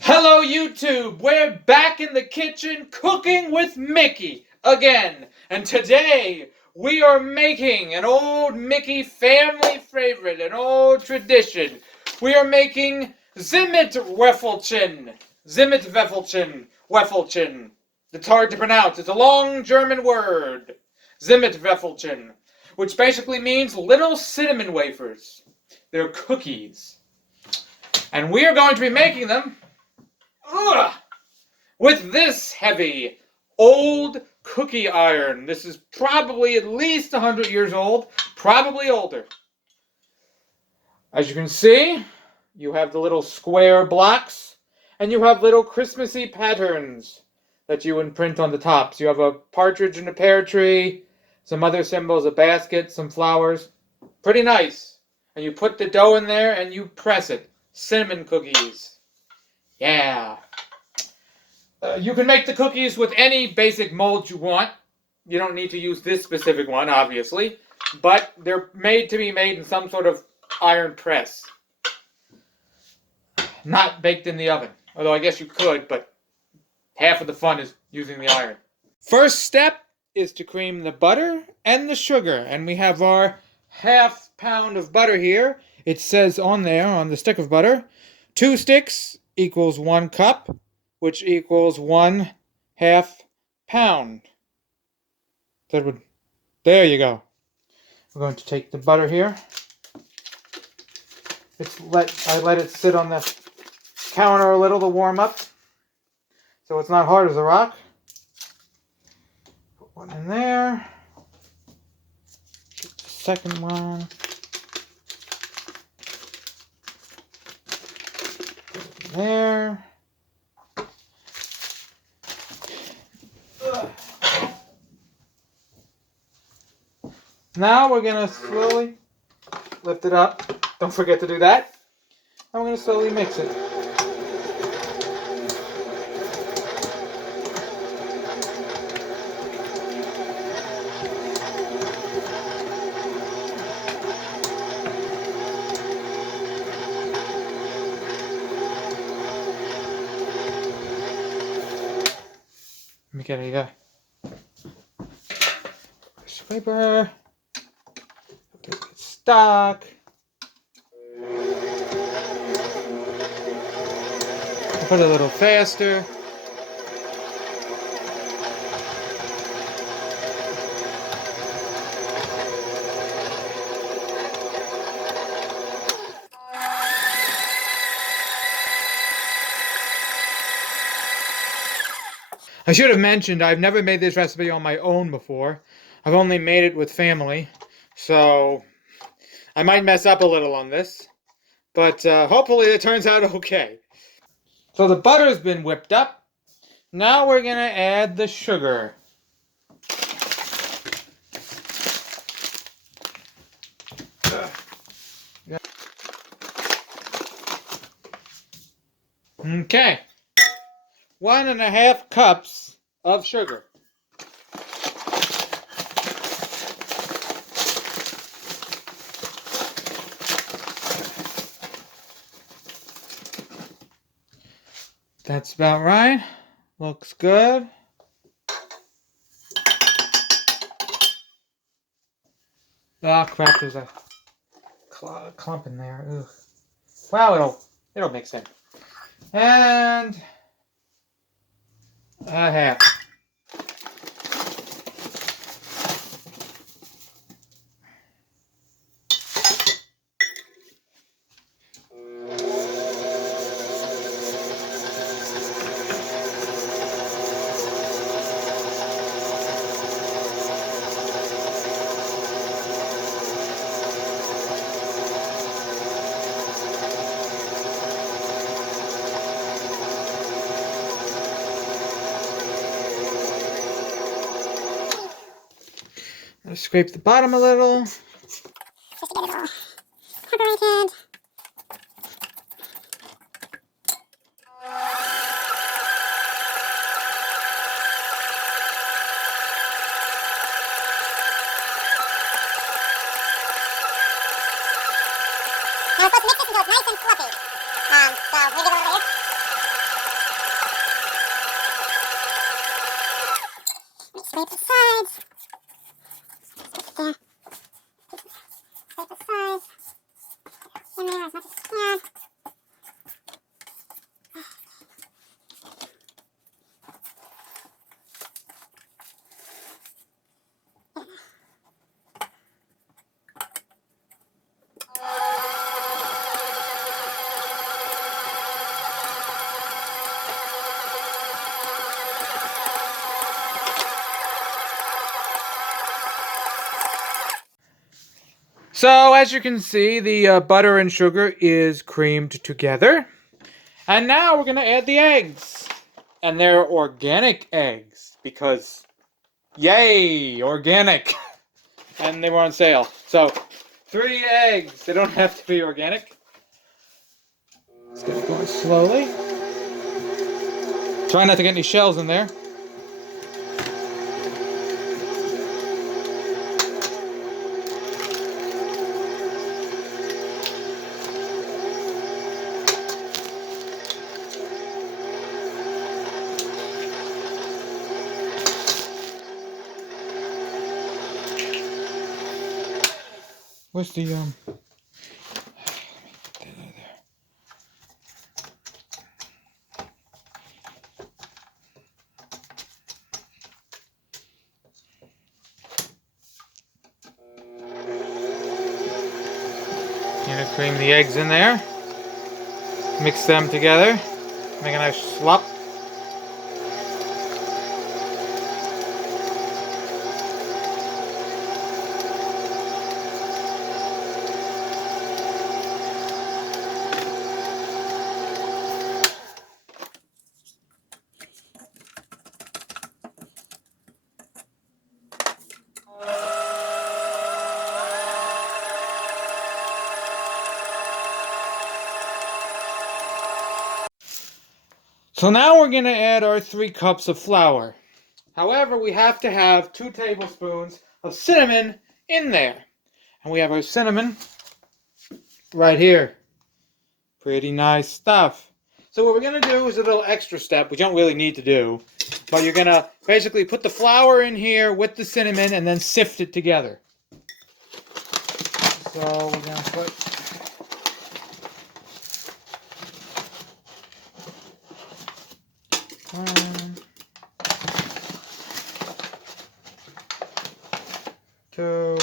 Hello YouTube, we're back in the kitchen cooking with Mickey again. And today we are making an old Mickey family favorite, an old tradition. We are making Zimmetweffelchen. Weffelchen. It's hard to pronounce, it's a long German word. Zimmetweffelchen, which basically means little cinnamon wafers. They're cookies. And we are going to be making them with this heavy old cookie iron. This is probably at least 100 years old, probably older. As you can see, you have the little square blocks, and you have little Christmassy patterns that you imprint on the tops. You have a partridge in a pear tree, some other symbols, a basket, some flowers. Pretty nice. And you put the dough in there and you press it. Cinnamon cookies. Yeah. You can make the cookies with any basic mold you want. You don't need to use this specific one, obviously. But they're made to be made in some sort of iron press. Not baked in the oven. Although I guess you could, but half of the fun is using the iron. First step is to cream the butter and the sugar. And we have our ½ pound of butter here. It says on there, on the stick of butter, 2 sticks equals 1 cup, which equals 1/2 pound. There you go. We're going to take the butter here. I let it sit on the counter a little to warm up, so it's not hard as a rock. Put one in there. Get the second one. Put it in there. Now we're going to slowly lift it up. Don't forget to do that. And we're going to slowly mix it. Let me get a scraper. Get stuck. Put it a little faster. I should have mentioned I've never made this recipe on my own before. I've only made it with family, so I might mess up a little on this, but hopefully it turns out okay. So the butter's been whipped up. Now we're going to add the sugar. Okay. 1½ cups of sugar. That's about right. Looks good. Oh crap, there's a clump in there. Ugh. Well, it'll mix in. And a half. Let's scrape the bottom a little. Just to get it all separated. Now we're supposed to mix this until it's nice and fluffy. So we get over here. So as you can see, the butter and sugar is creamed together. And now we're going to add the eggs. And they're organic eggs because, yay, organic. And they were on sale. So 3 eggs. They don't have to be organic. Let's get it going slowly. Try not to get any shells in there. Where's the Gonna cream the eggs in there. Mix them together. Make a nice slop. So now we're going to add our 3 cups of flour. However, we have to have 2 tablespoons of cinnamon in there. And we have our cinnamon right here. Pretty nice stuff. So what we're going to do is a little extra step we don't really need to do. But you're going to basically put the flour in here with the cinnamon and then sift it together. So we're going to put... two,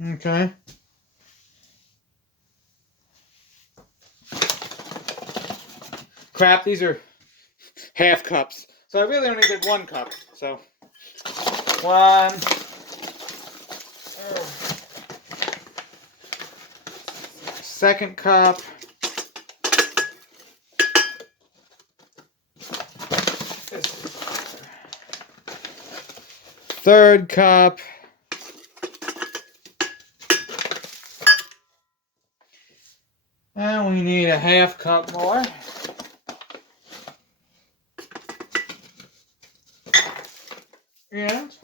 okay. Crap, these are half cups. So I really only did 1 cup. So 1, second cup. Third cup. And we need a half cup more. And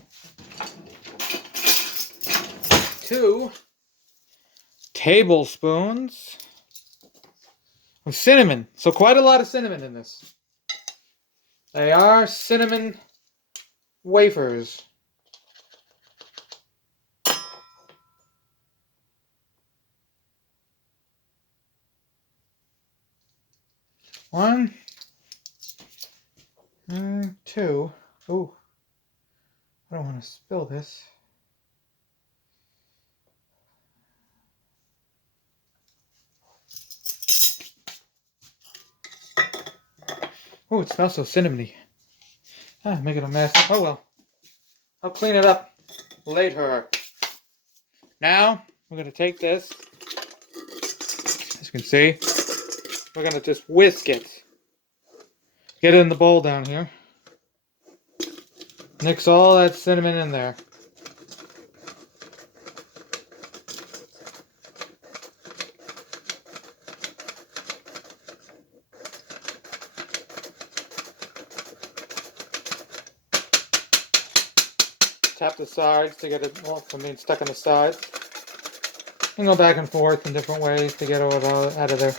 2 tablespoons of cinnamon. So quite a lot of cinnamon in this. They are cinnamon wafers. One, and 2. Ooh, I don't want to spill this. Ooh, it smells so cinnamony. Ah, making a mess. Oh well. I'll clean it up later. Now, we're going to take this. As you can see, we're going to just whisk it. Get it in the bowl down here. Mix all that cinnamon in there. Tap the sides to get it off from being stuck on the sides. And go back and forth in different ways to get it out of there.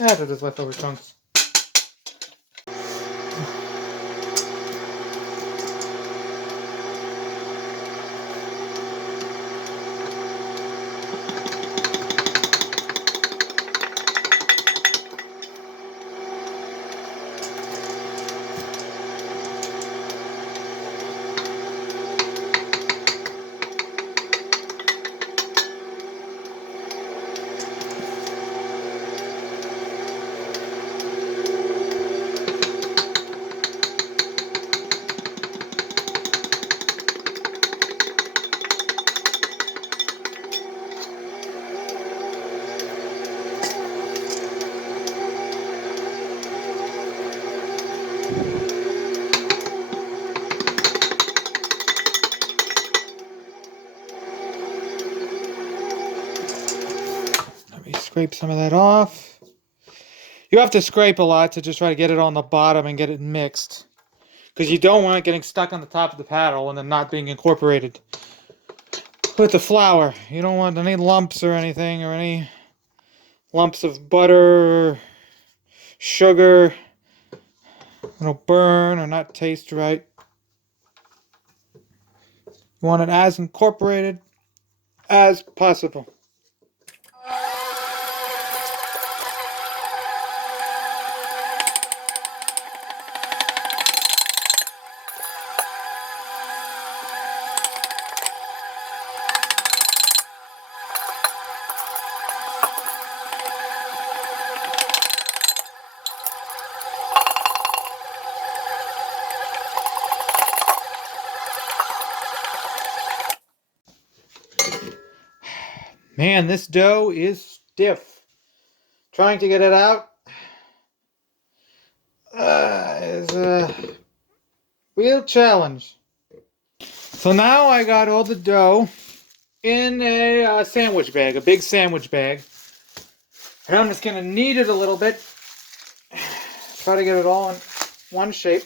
Yeah, they're just leftover chunks. scrape some of that off. You have to scrape a lot to just try to get it on the bottom and get it mixed. Because you don't want it getting stuck on the top of the paddle and then not being incorporated with the flour. You don't want any lumps or anything, or any lumps of butter, sugar. It'll burn or not taste right. You want it as incorporated as possible. Man, this dough is stiff. Trying to get it out is a real challenge. So now I got all the dough in a sandwich bag, a big sandwich bag. And I'm just going to knead it a little bit. Try to get it all in one shape.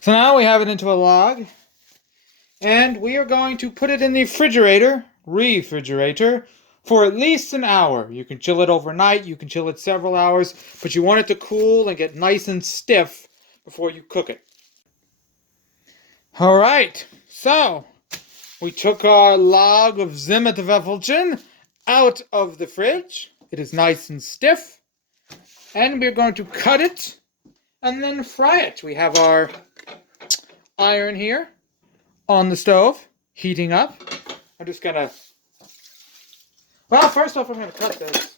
So now we have it into a log, and we are going to put it in the refrigerator, for at least an hour. You can chill it overnight, you can chill it several hours, but you want it to cool and get nice and stiff before you cook it. All right, so we took our log of Zimmetweffelchen out of the fridge. It is nice and stiff, and we're going to cut it and then fry it. We have our iron here on the stove, heating up. I'm just gonna, well, first off, I'm gonna cut this.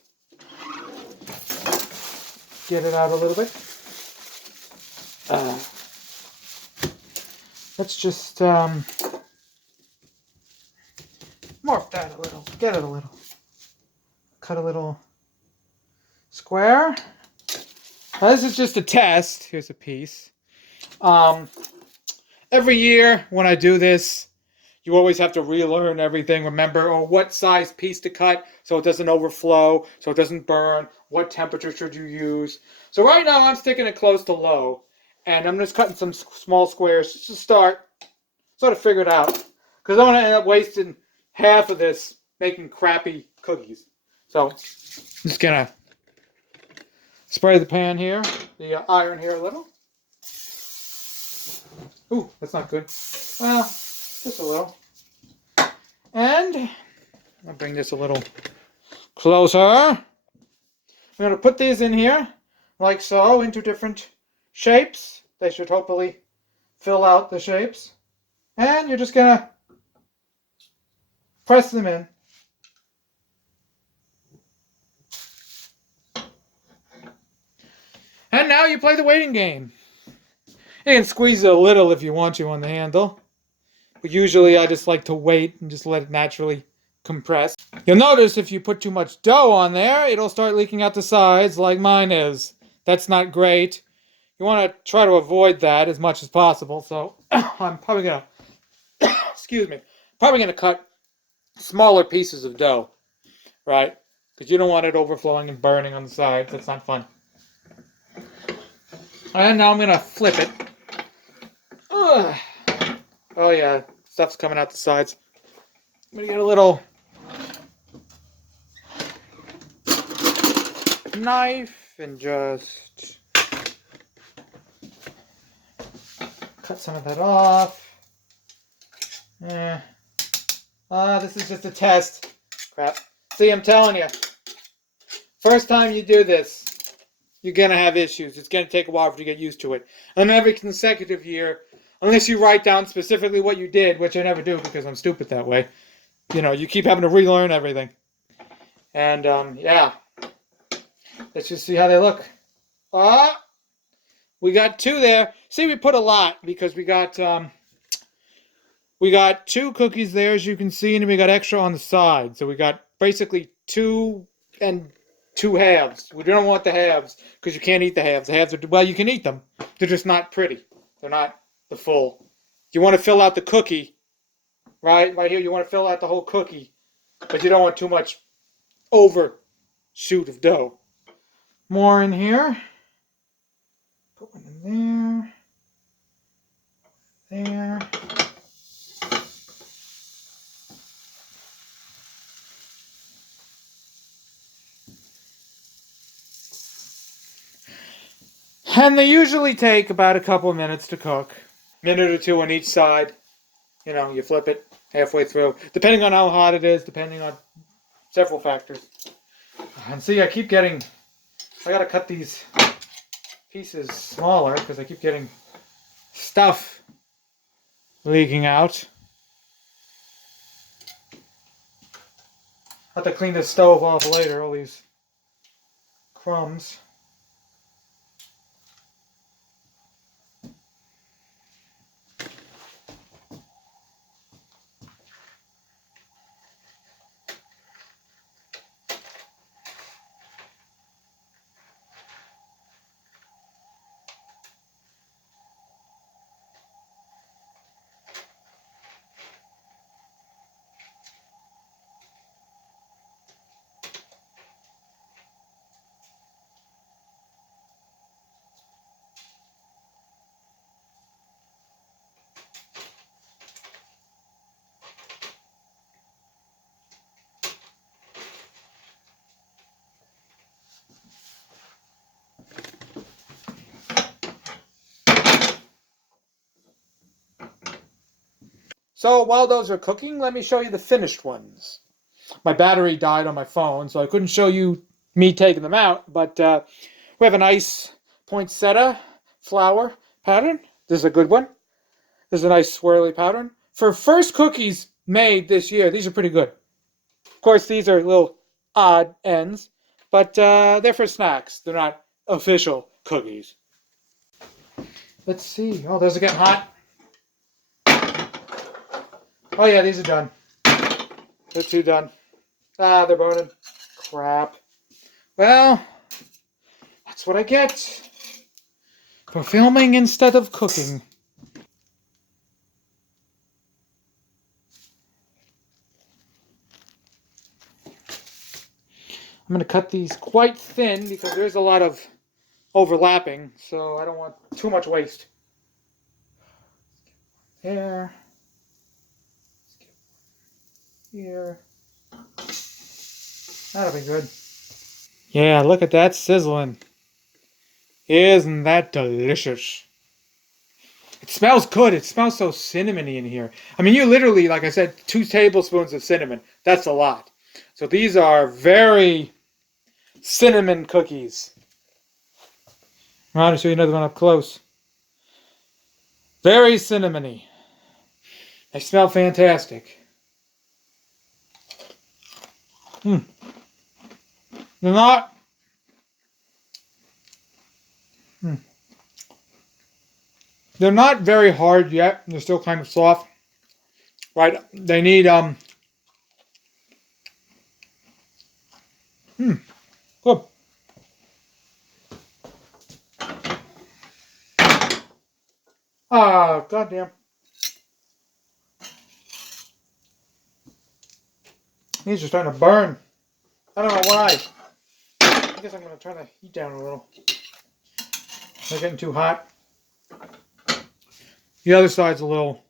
Get it out a little bit. Let's just morph that a little, get it a little. Cut a little square. Now, this is just a test. Here's a piece. Every year when I do this, you always have to relearn everything. Remember, what size piece to cut so it doesn't overflow, so it doesn't burn. What temperature should you use? So right now I'm sticking it close to low, and I'm just cutting some small squares just to start, sort of figure it out. Because I don't want to end up wasting half of this making crappy cookies. So I'm just gonna spray the pan here, the iron here a little. Ooh, that's not good. Well, just a little. And I'll bring this a little closer. I'm going to put these in here, like so, into different shapes. They should hopefully fill out the shapes. And you're just going to press them in. And now you play the waiting game. You can squeeze it a little if you want to on the handle. But usually I just like to wait and just let it naturally compress. You'll notice if you put too much dough on there, it'll start leaking out the sides like mine is. That's not great. You want to try to avoid that as much as possible. So I'm probably going to, excuse me, probably going to cut smaller pieces of dough, right? Because you don't want it overflowing and burning on the sides. That's not fun. And now I'm going to flip it. Oh yeah, stuff's coming out the sides. I'm going to get a little knife and just cut some of that off. This is just a test. Crap. See, I'm telling you. First time you do this, you're going to have issues. It's going to take a while for you to get used to it. And every consecutive year, unless you write down specifically what you did, which I never do because I'm stupid that way, you know, you keep having to relearn everything. And yeah, let's just see how they look. We got 2 there. See, we put a lot because we got 2 cookies there, as you can see, and we got extra on the side. So we got basically 2 and 2 halves. We don't want the halves because you can't eat the halves. The halves are, well, you can eat them. They're just not pretty. They're not the full. You want to fill out the cookie, right? Right here, you want to fill out the whole cookie, but you don't want too much overshoot of dough. More in here. Put one in there. There. And they usually take about a couple of minutes to cook. Minute or 2 on each side. You know, you flip it halfway through. Depending on how hot it is, depending on several factors. And see, I gotta cut these pieces smaller because I keep getting stuff leaking out. I'll have to clean this stove off later, all these crumbs. So while those are cooking, let me show you the finished ones. My battery died on my phone, so I couldn't show you me taking them out, but we have a nice poinsettia flower pattern. This is a good one. This is a nice swirly pattern. For first cookies made this year, these are pretty good. Of course, these are little odd ends, but they're for snacks. They're not official cookies. Let's see. Oh, those are getting hot. Oh yeah, these are done. They're 2 done. Ah, they're burning. Crap. Well, that's what I get for filming instead of cooking. I'm going to cut these quite thin because there's a lot of overlapping, so I don't want too much waste. There. Here. That'll be good. Yeah, look at that sizzling. Isn't that delicious? It smells good. It smells so cinnamony in here. I mean, you literally, like I said, 2 tablespoons of cinnamon. That's a lot. So these are very cinnamon cookies. I'm going to show you another one up close. Very cinnamony. They smell fantastic. They're not. They're not very hard yet. They're still kind of soft. Right? They need good. Ah, goddamn. These are starting to burn. I don't know why. I guess I'm going to turn the heat down a little. They're getting too hot. The other side's a little.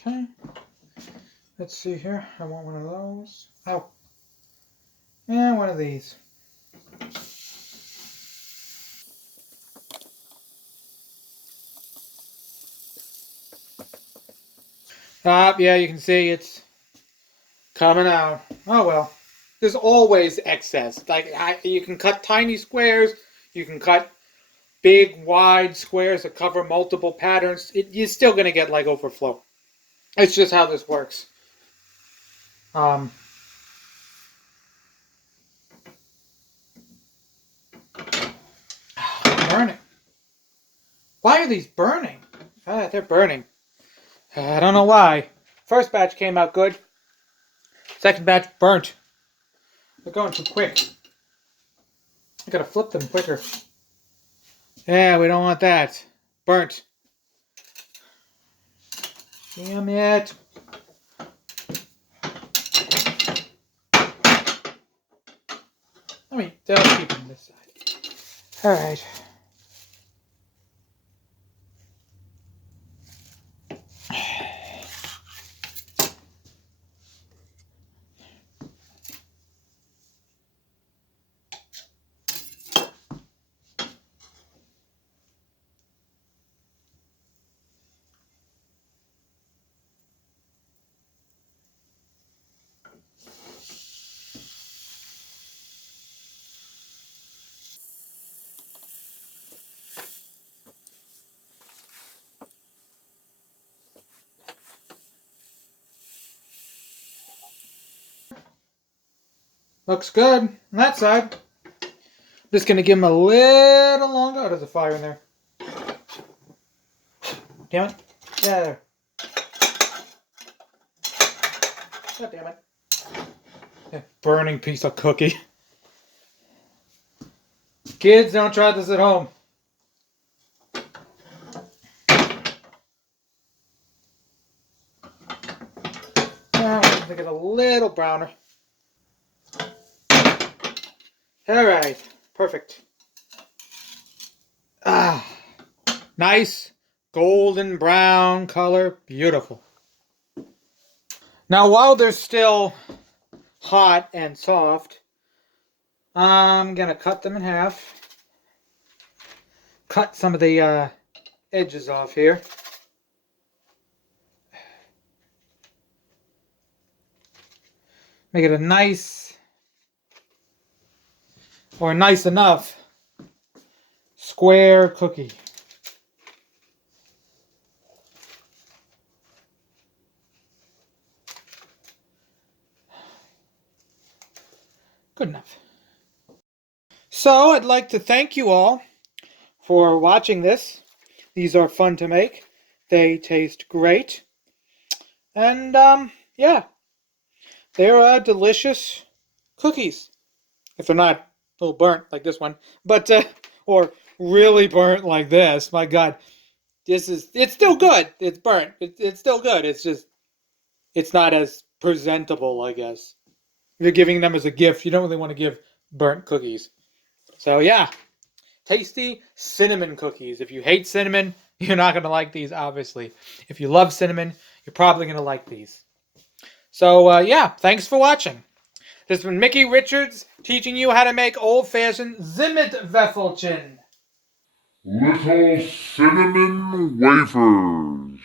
Okay. Let's see here. I want one of those. Oh. And one of these. Yeah, you can see it's coming out. Oh well. There's always excess. Like you can cut tiny squares, You can cut big, wide squares that cover multiple patterns. You're still going to get like overflow. It's just how this works. Burning. Why are these burning? They're burning. I don't know why. First batch came out good. Second batch burnt. They're going too quick. I gotta flip them quicker. Yeah, we don't want that. Burnt. Damn it. They'll keep them this side. Alright. Looks good on that side. Just gonna give them a little longer. Oh, there's a fire in there. Damn it. Yeah, there. God damn it. Yeah, burning piece of cookie. Kids, don't try this at home. Now I'm gonna get a little browner. Alright, perfect. Nice golden brown color. Beautiful. Now, while they're still hot and soft, I'm going to cut them in half. Cut some of the edges off here. Make it a nice, or nice enough, square cookie. Good enough. So I'd like to thank you all for watching this. These are fun to make. They taste great. And yeah, they're delicious cookies. If they're not a little burnt like this one, but or really burnt like this. My God, it's still good. It's burnt. It's still good. It's just it's not as presentable, I guess. If you're giving them as a gift, you don't really want to give burnt cookies. So yeah, tasty cinnamon cookies. If you hate cinnamon, you're not going to like these, obviously. If you love cinnamon, you're probably going to like these. So yeah, thanks for watching. This has been Mickey Richards teaching you how to make old-fashioned Zimmetweffelchen. Little cinnamon wafers.